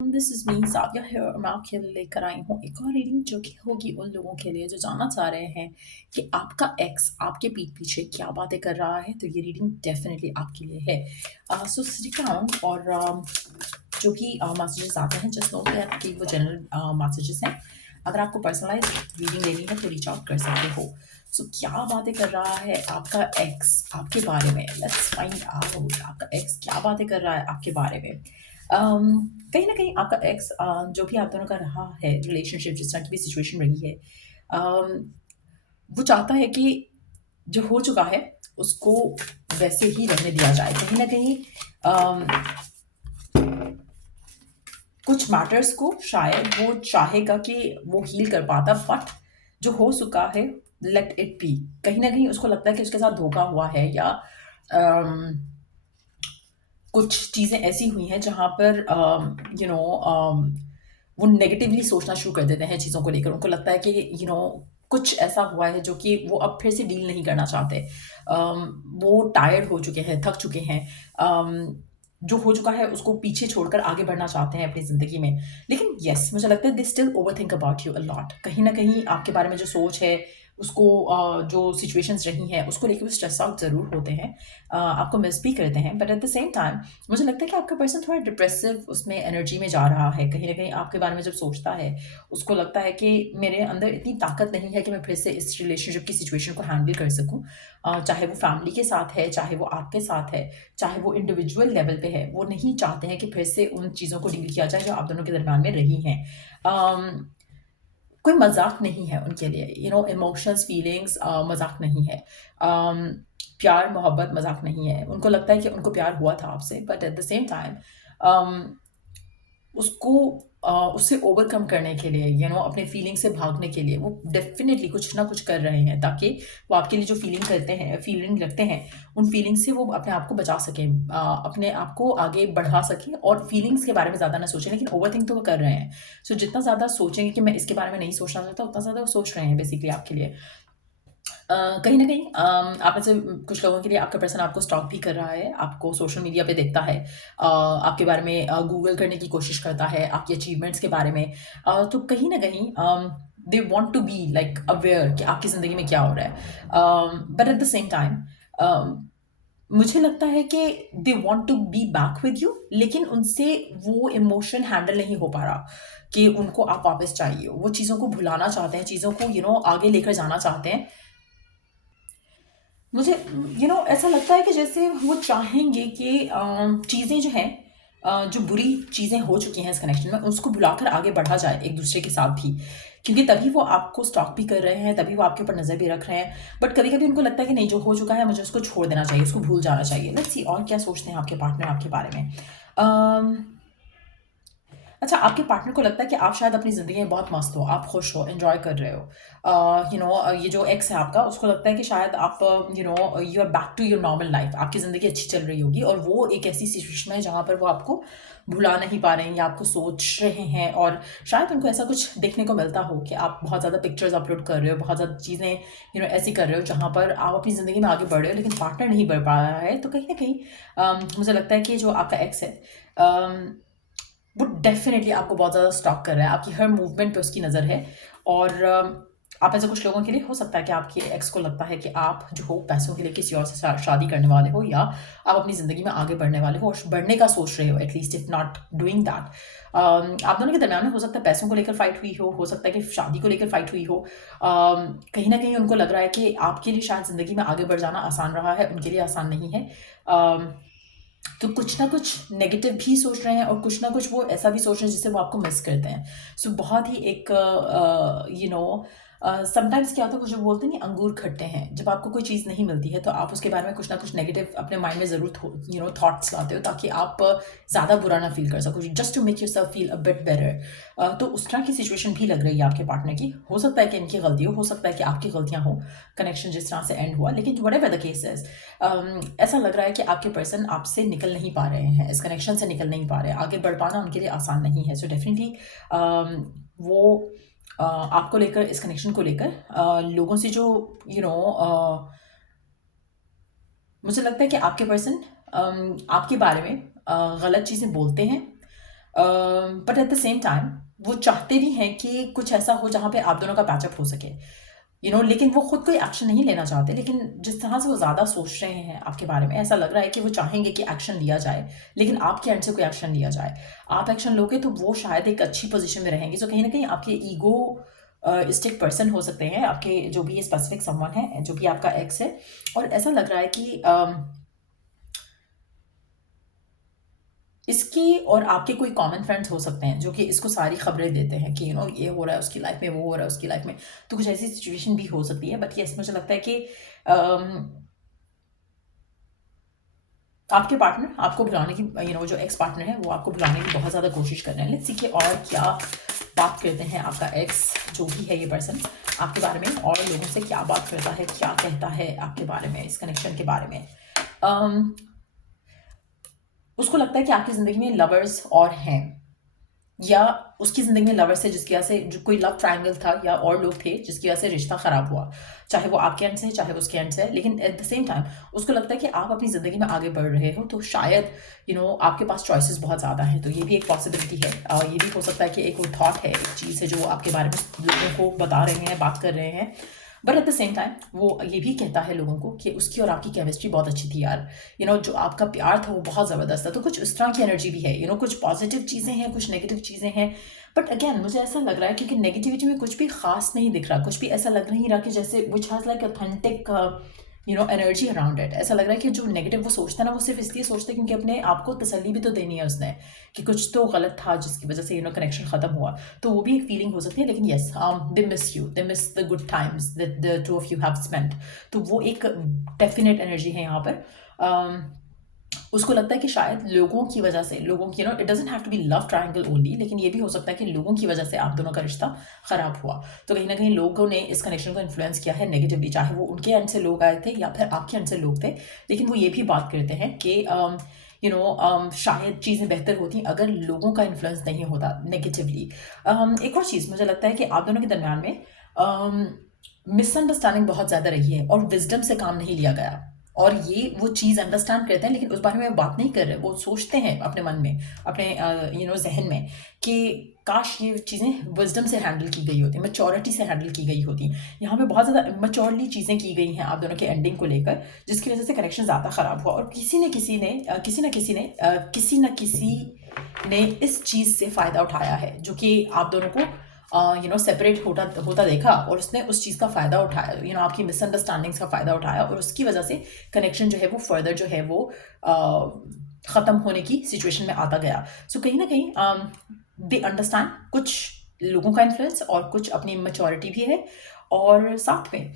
This is me Sadia है। मैं आपके लिए लेकर आई हूँ एक और रीडिंग जो कि होगी उन लोगों के लिए जो जानना चाह रहे हैं कि आपका एक्स आपके पीठ पीछे क्या बातें कर रहा है। तो ये रीडिंग डेफिनेटली आपके लिए है। सो स्टिक अराउंड और जो भी मैसेजेस आते हैं जस्ट नो कि वो जनरल मैसेजेस हैं। अगर आपको पर्सनलाइज रीडिंग लेनी है तो रीच आउट कर सकते हो। सो क्या बातें कर रहा है आपका एक्स आपके बारे में। लेट्स फाइंड आउट आपका एक्स क्या बातें कर रहा है आपके बारे में। कहीं न कहीं आपका एक्स जो भी आप दोनों का रहा है रिलेशनशिप जिस तरह की भी सिचुएशन रही है, अम, वो चाहता है कि जो हो चुका है उसको वैसे ही रहने दिया जाए। कहीं न कहीं अम, कुछ मैटर्स को शायद वो चाहेगा कि वो हील कर पाता, बट जो हो चुका है लेट इट बी। कहीं न कहीं उसको लगता है कि उसके साथ धोखा हुआ है या अम कुछ चीज़ें ऐसी हुई हैं जहाँ पर वो नेगेटिवली सोचना शुरू कर देते हैं चीज़ों को लेकर। उनको लगता है कि कुछ ऐसा हुआ है जो कि वो अब फिर से डील नहीं करना चाहते। वो टायर्ड हो चुके हैं, थक चुके हैं। जो हो चुका है उसको पीछे छोड़कर आगे बढ़ना चाहते हैं अपनी ज़िंदगी में। लेकिन येस, मुझे लगता है they still overthink about you a lot. कहीं न कहीं आपके बारे में जो सोच है उसको जो सिचुएशंस रही हैं उसको लेके वो स्ट्रेस आउट ज़रूर होते हैं। आपको मिस भी करते हैं, but at the same time मुझे लगता है कि आपका पर्सन थोड़ा डिप्रेसिव उसमें एनर्जी में जा रहा है। कहीं न कहीं आपके बारे में जब सोचता है, उसको लगता है कि मेरे अंदर इतनी ताकत नहीं है कि मैं फिर से इस रिलेशनशिप की सिचुएशन को हैंडल कर सकूँ। चाहे वो फैमिली के साथ है, चाहे वो आपके साथ है, चाहे वो इंडिविजुअल लेवल पे है, वो नहीं चाहते हैं कि फिर से उन चीज़ों को डील किया जाए जो आप दोनों के दरमियान में रही हैं। अम, कोई मज़ाक नहीं है उनके लिए, इमोशंस, फीलिंग्स मज़ाक नहीं है। अम, प्यार, मोहब्बत मज़ाक नहीं है। उनको लगता है कि उनको प्यार हुआ था आपसे, but at the same time um, उसको उससे ओवरकम करने के लिए, अपने फीलिंग से भागने के लिए वो डेफ़िनिटली कुछ ना कुछ कर रहे हैं ताकि वो आपके लिए जो फीलिंग रखते हैं, उन फीलिंग्स से वो अपने आप को बचा सकें, अपने आप को आगे बढ़ा सकें और फीलिंग्स के बारे में ज़्यादा ना सोचें, लेकिन ओवरथिंक तो वो कर रहे हैं। सो जितना ज़्यादा सोचेंगे कि मैं इसके बारे में नहीं सोचना चाहता, उतना ज़्यादा वो सोच रहे हैं बेसिकली आपके लिए। कहीं न कहीं आप में से कुछ लोगों के लिए आपका पर्सन आपको स्टॉक भी कर रहा है, आपको सोशल मीडिया पे देखता है, आपके बारे में गूगल करने की कोशिश करता है, आपकी अचीवमेंट्स के बारे में। तो कहीं न कहीं they want to be like aware कि आपकी ज़िंदगी में क्या हो रहा है। But at the same time मुझे लगता है कि they want to be back with you, लेकिन उनसे वो इमोशन हैंडल नहीं हो पा रहा कि उनको आप वापस चाहिए। वो चीज़ों को भुलाना चाहते हैं, चीज़ों को आगे लेकर जाना चाहते हैं। मुझे ऐसा लगता है कि जैसे वो चाहेंगे कि चीज़ें जो हैं, जो बुरी चीज़ें हो चुकी हैं इस कनेक्शन में उसको भुलाकर आगे बढ़ा जाए एक दूसरे के साथ भी, क्योंकि तभी वो आपको स्टॉक भी कर रहे हैं, तभी वो आपके ऊपर नज़र भी रख रहे हैं। बट कभी-कभी उनको लगता है कि नहीं, जो हो चुका है मुझे उसको छोड़ देना चाहिए, उसको भूल जाना चाहिए। लेट्स सी और क्या सोचते हैं आपके पार्टनर आपके बारे में। अम अच्छा, आपके पार्टनर को लगता है कि आप शायद अपनी ज़िंदगी में बहुत मस्त हो, आप खुश हो, एन्जॉय कर रहे हो। ये जो एक्स है आपका, उसको लगता है कि शायद आप you are back to your normal life, आपकी ज़िंदगी अच्छी चल रही होगी और वो एक ऐसी सिचुएशन में है जहाँ पर वो आपको भुला नहीं पा रहे हैं या आपको सोच रहे हैं, और शायद उनको ऐसा कुछ देखने को मिलता हो कि आप बहुत ज़्यादा पिक्चर्स अपलोड कर रहे हो, बहुत ज़्यादा चीज़ें ऐसी कर रहे हो जहाँ पर आप अपनी ज़िंदगी में आगे बढ़ रहे हो, लेकिन पार्टनर नहीं बढ़ पा रहा है। तो कहीं न कहीं मुझे लगता है कि जो आपका एक्स है, अम वो डेफ़िनेटली आपको बहुत ज़्यादा स्टॉक कर रहा है, आपकी हर मूवमेंट पे उसकी नज़र है। और आप ऐसे कुछ लोगों के लिए हो सकता है कि आपके एक्स को लगता है कि आप जो हो पैसों के लिए किसी और से शादी करने वाले हो, या आप अपनी ज़िंदगी में आगे बढ़ने वाले हो और बढ़ने का सोच रहे हो, at least if not doing that. आप दोनों के दरमियान में हो सकता है पैसों को लेकर फाइट हुई हो सकता है कि शादी को लेकर फाइट हुई हो। कहीं ना कहीं उनको लग रहा है कि आपके लिए शायद ज़िंदगी में आगे बढ़ जाना आसान रहा है, उनके लिए आसान नहीं है। अम, तो कुछ ना कुछ नेगेटिव भी सोच रहे हैं और कुछ ना कुछ वो ऐसा भी सोच रहे हैं जिससे वो आपको मिस करते हैं। सो बहुत ही एक समटाइम्स क्या होता है, कुछ लोग बोलते हैं कि अंगूर खट्टे हैं। जब आपको कोई चीज़ नहीं मिलती है तो आप उसके बारे में कुछ ना कुछ नेगेटिव अपने माइंड में ज़रूर थॉट्स लाते हो ताकि आप ज़्यादा बुरा ना फील कर सको, just to make yourself feel a bit better. तो उस तरह की सिचुएशन भी लग रही है आपके पार्टनर की। हो सकता है कि इनकी गलती हो सकता है कि आपकी गलतियाँ हो, कनेक्शन जिस तरह से एंड हुआ, लेकिन व्हाटएवर द केस इज़, ऐसा लग रहा है कि आपके पर्सन आपसे निकल नहीं पा रहे हैं, इस कनेक्शन से निकल नहीं पा रहे हैं, आगे बढ़ पाना उनके लिए आसान नहीं है। सो डेफिनेटली वो आपको लेकर, इस कनेक्शन को लेकर लोगों से जो यू नो मुझे लगता है कि आपके पर्सन आपके बारे में गलत चीज़ें बोलते हैं, but at the same time वो चाहते भी हैं कि कुछ ऐसा हो जहाँ पे आप दोनों का पैचअप हो सके, लेकिन वो खुद कोई एक्शन नहीं लेना चाहते। लेकिन जिस तरह से वो ज़्यादा सोच रहे हैं आपके बारे में, ऐसा लग रहा है कि वो चाहेंगे कि एक्शन लिया जाए, लेकिन आपके एंड से कोई एक्शन लिया जाए। आप एक्शन लोगे तो वो शायद एक अच्छी पोजीशन में रहेंगे। कहीं ना कहीं आपके ईगो स्टिक पर्सन हो सकते हैं, आपके जो भी ये स्पेसिफिक समवन है, जो भी आपका एक्स है। और ऐसा लग रहा है कि इसकी और आपके कोई कॉमन फ्रेंड्स हो सकते हैं जो कि इसको सारी खबरें देते हैं कि ये हो रहा है उसकी लाइफ में, वो हो रहा है उसकी लाइफ में। तो कुछ ऐसी सिचुएशन भी हो सकती है। बट यस, मुझे लगता है कि आपके पार्टनर आपको भुलाने की, जो एक्स पार्टनर है वो आपको भुलाने की बहुत ज़्यादा कोशिश कर रहे हैं। लेट्स सी कि और क्या बात करते हैं आपका एक्स जो भी है ये पर्सन आपके बारे में, और लोगों से क्या बात करता है, क्या कहता है आपके बारे में, इस कनेक्शन के बारे में। उसको लगता है कि आपकी ज़िंदगी में लवर्स और हैं, या उसकी ज़िंदगी में लवर्स है जिसकी वजह से जो कोई लव ट्रायंगल था, या और लोग थे जिसकी वजह से रिश्ता ख़राब हुआ, चाहे वो आपके एंड से है चाहे वो उसके एंड से है। लेकिन एट द सेम टाइम उसको लगता है कि आप अपनी ज़िंदगी में आगे बढ़ रहे हो, तो शायद आपके पास चॉइसेस बहुत ज़्यादा हैं। तो ये भी एक पॉसिबिलिटी है। ये भी हो सकता है कि एक वो थॉट है, एक चीज़ है जो आपके बारे में लोगों को बता रहे हैं, बात कर रहे हैं। But at the same time वो ये भी कहता है लोगों को कि उसकी और आपकी केमिस्ट्री बहुत अच्छी थी यार, जो आपका प्यार था वो बहुत ज़बरदस्त था। तो कुछ इस तरह की एनर्जी भी है। कुछ पॉजिटिव चीज़ें हैं, कुछ नेगेटिव चीज़ें हैं। बट अगेन मुझे ऐसा लग रहा है क्योंकि नेगेटिविटी में कुछ भी खास नहीं दिख रहा, कुछ भी ऐसा लग नहीं रहा कि जैसे which has like authentic energy around it. ऐसा लग रहा है कि जो नेगेटिव वो सोचता है ना, वो सिर्फ इसलिए सोचता है क्योंकि अपने आप को तसल्ली भी तो देनी है उसने कि कुछ तो गलत था जिसकी वजह से कनेक्शन ख़त्म हुआ। तो वो भी एक फीलिंग हो सकती है। लेकिन yes, they miss you, they miss the good times that the two of you have spent. तो वो एक डेफिनेट एनर्जी है यहाँ पर। उसको लगता है कि शायद लोगों की वजह से, लोगों की it doesn't have to be love triangle only, लेकिन ये भी हो सकता है कि लोगों की वजह से आप दोनों का रिश्ता ख़राब हुआ। तो कहीं ना कहीं लोगों ने इस कनेक्शन को इन्फ्लुएंस किया है नेगेटिवली, चाहे वो उनके एंड से लोग आए थे या फिर आपके एंड से लोग थे। लेकिन वो ये भी बात करते हैं कि शायद चीज़ें बेहतर होती अगर लोगों का इन्फ्लुएंस नहीं होता नेगेटिवली। एक और चीज़ मुझे लगता है कि आप दोनों के दरमियान में मिसअंडरस्टैंडिंग बहुत ज़्यादा रही है और विजडम से काम नहीं लिया गया। और ये वो चीज़ अंडरस्टैंड करते हैं लेकिन उस बारे में बात नहीं कर रहे। वो सोचते हैं अपने मन में, अपने जहन में कि काश ये चीज़ें विजडम से हैंडल की गई होती, मैच्योरिटी से हैंडल की गई होती। यहाँ पे बहुत ज़्यादा इमेच्योरली चीज़ें की गई हैं आप दोनों के एंडिंग को लेकर, जिसकी वजह से कनेक्शन ज़्यादा ख़राब हुआ। और किसी न किसी ने इस चीज़ से फ़ायदा उठाया है, जो कि आप दोनों को सेपरेट होता देखा, और उसने उस चीज़ का फ़ायदा उठाया, आपकी मिसअंडरस्टैंडिंग्स का फ़ायदा उठाया, और उसकी वजह से कनेक्शन जो है वो फर्दर जो है वो ख़त्म होने की सिचुएशन में आता गया। सो कहीं ना कहीं दे अंडरस्टैंड कुछ लोगों का इन्फ्लुएंस और कुछ अपनी मैच्योरिटी भी है। और साथ में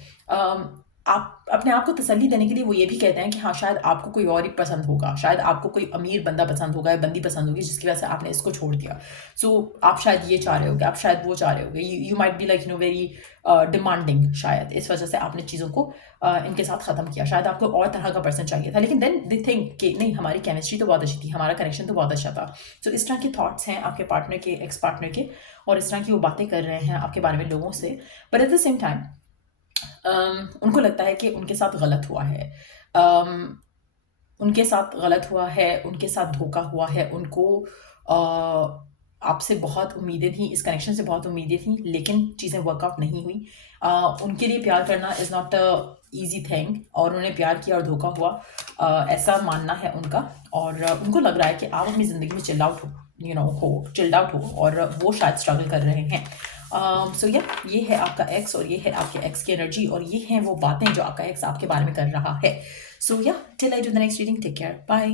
आप अपने आप को तसल्ली देने के लिए वो ये भी कहते हैं कि हाँ, शायद आपको कोई और ही पसंद होगा, शायद आपको कोई अमीर बंदा पसंद होगा या बंदी पसंद होगी जिसकी वजह से आपने इसको छोड़ दिया। सो आप शायद ये चाह रहे होगे, आप शायद वो चाह रहे होगे, you might be like very demanding. शायद इस वजह से आपने चीज़ों को इनके साथ ख़त्म किया। शायद आपको और तरह का पर्सन चाहिए था, लेकिन देन दे थिंक कि नहीं, हमारी केमिस्ट्री तो बहुत अच्छी थी, हमारा कनेक्शन तो बहुत अच्छा था। सो इस तरह के थॉट्स हैं आपके पार्टनर के, एक्स पार्टनर के, और इस तरह की वो बातें कर रहे हैं आपके बारे में लोगों से। But at the same time उनको लगता है कि उनके साथ गलत हुआ है, उनके साथ गलत हुआ है, उनके साथ धोखा हुआ है। उनको आपसे बहुत उम्मीदें थी, इस कनेक्शन से बहुत उम्मीदें थी, लेकिन चीज़ें वर्कआउट नहीं हुई। उनके लिए प्यार करना is not a easy thing, और उन्होंने प्यार किया और धोखा हुआ, ऐसा मानना है उनका। और उनको लग रहा है कि आप अपनी ज़िंदगी में चिल्ड आउट हो, और वो शायद स्ट्रगल कर रहे हैं। सो ये है आपका एक्स, और ये है आपके एक्स की एनर्जी, और ये हैं वो बातें जो आपका एक्स आपके बारे में कर रहा है। So till I do the next reading, take care, bye.